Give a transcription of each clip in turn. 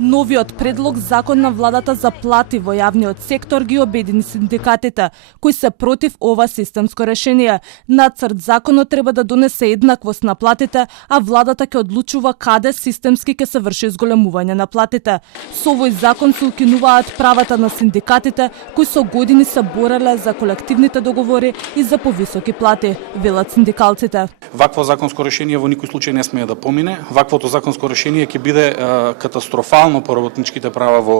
Новиот предлог закон на владата за плати во јавниот сектор ги обедини синдикатите, кои се против ова системско решение. Нацрт законот треба да донесе еднаквост на платите, а владата ќе одлучува каде системски ќе се врши зголемување на платите. Со овој закон се укинуваат правата на синдикатите, кои со години се бореле за колективните договори и за повисоки плати, велат синдикалците. Вакво законско решение во никој случај не смее да помине. Ваквото законско решение ќе биде катастрофално по работничките права во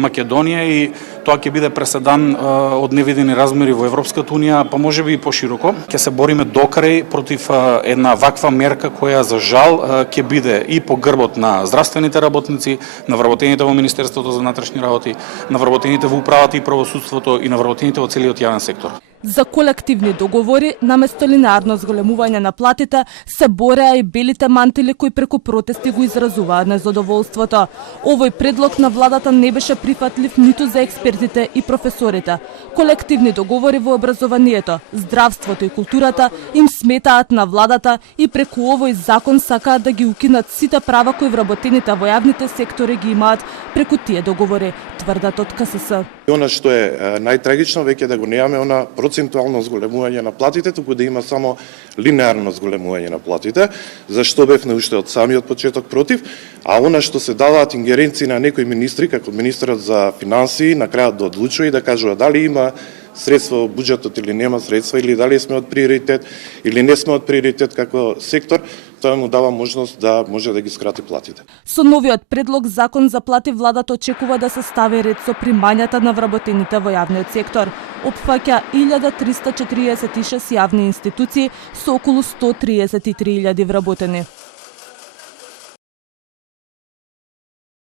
Македонија и тоа ќе биде преседан од невидени размери во Европската унија, па можеби и пошироко. Ќе се бориме докрај против една ваква мерка која за жал ќе биде и по грбот на здравствените работници, на вработените во Министерството за внатрешни работи, на вработените во управата и правосудството и на вработените во целиот јавен сектор. За колективни договори, наместо линеарно зголемување на платите, се бореа и белите мантили кои преку протести го изразуваат незадоволството. Овој предлог на владата не беше прифатлив ниту за експертите и професорите. Колективни договори во образованието, здравството и културата им сметаат на владата и преку овој закон сакаат да ги укинат сите права кои вработените во јавните сектори ги имаат преку тие договори, тврдат од КСС. Она што е најтрагично веќе да го немаме она процентуално зголемување на платите, туку да има само линеарно зголемување на платите, зашто бевме уште од самиот почеток против, а она што се даваат ингеренции на некои министри, како министерот за финансии, на крајот да одлучува и да кажува дали има средства во буџетот или нема средства, или дали сме од приоритет или не сме од приоритет како сектор, тоа му дава можност да може да ги скрати платите. Со новиот предлог закон за плати владата очекува да се стави ред со примањата на вработените во јавниот сектор. Опфаќа 1346 јавни институции со околу 133.000 вработени.